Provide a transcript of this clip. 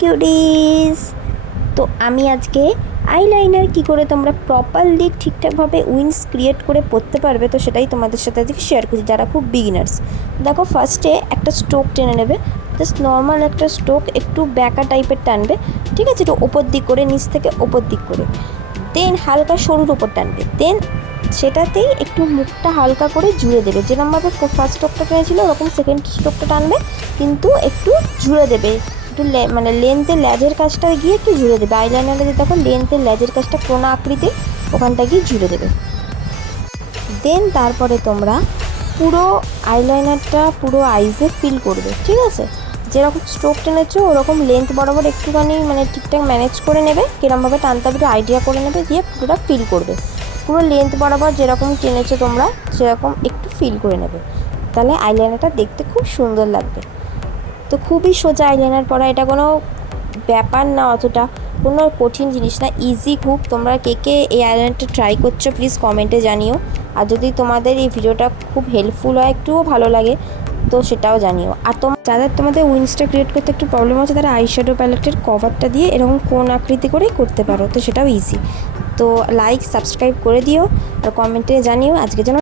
Cuties. তো আমি আজকে আইলাইনার কি করে তোমরা প্রপারলি ঠিকঠাকভাবে উইংস ক্রিয়েট করে পরতে পারবে, তো সেটাই তোমাদের সাথে আজকে শেয়ার করছি যারা খুব বিগিনার্স। দেখো, ফার্স্টে একটা স্ট্রোক টেনে নেবে, জাস্ট নর্মাল একটা স্ট্রোক, একটু ব্যাকা টাইপের টানবে, ঠিক আছে, একটু ওপর দিক করে, নিচ থেকে ওপর দিক করে, দেন হালকা সরুর ওপর টানবে, দেন সেটাতেই একটু মুখটা হালকা করে জুড়ে দেবে। যেরকমভাবে ফার্স্ট স্ট্রোকটা টেনেছিল ওরকম সেকেন্ড স্ট্রোকটা টানবে, কিন্তু একটু জুড়ে দেবে, একটু মানে লেন্থের ল্যাজের কাজটা গিয়ে একটু জুড়ে দেবে। আইলাইনারে যে দেখো লেন্থের ল্যাজের কাজটা কোনা আকৃতির, ওখানটা গিয়ে জুড়ে দেবে। দেন তারপরে তোমরা পুরো আইলাইনারটা পুরো আইসে ফিল করবে, ঠিক আছে। যেরকম স্ট্রোক টেনেছো ওরকম লেন্থ বরাবর একটুখানি মানে ঠিকঠাক ম্যানেজ করে নেবে, কিরমভাবে টানতে হবে আইডিয়া করে নেবে, দিয়ে পুরোটা ফিল করবে। পুরো লেন্থ বরাবর যেরকম টেনেছো তোমরা সেরকম একটু ফিল করে নেবে, তাহলে আইলাইনারটা দেখতে খুব সুন্দর লাগবে। তো খুবই সোজা আইলাইনার পরা, এটা কোনো ব্যাপার না, অতটা কোনো কঠিন জিনিস না, ইজি খুব। তোমরা কে কে এই আইলাইনারটা ট্রাই করছো প্লিজ কমেন্টে জানিও। আর যদি তোমাদের এই ভিডিওটা খুব হেল্পফুল হয়, একটুও ভালো লাগে, তো সেটাও জানিও। আর যাদের তোমাদের উইংসটা ক্রিয়েট করতে একটু প্রবলেম হচ্ছে, তারা আইশ্যাডো প্যালেটের কভারটা দিয়ে এরকম কোন আকৃতি করে করতে পারো, তো সেটাও ইজি। তো লাইক সাবস্ক্রাইব করে দিও আর কমেন্টে জানিও। আজকের জন্য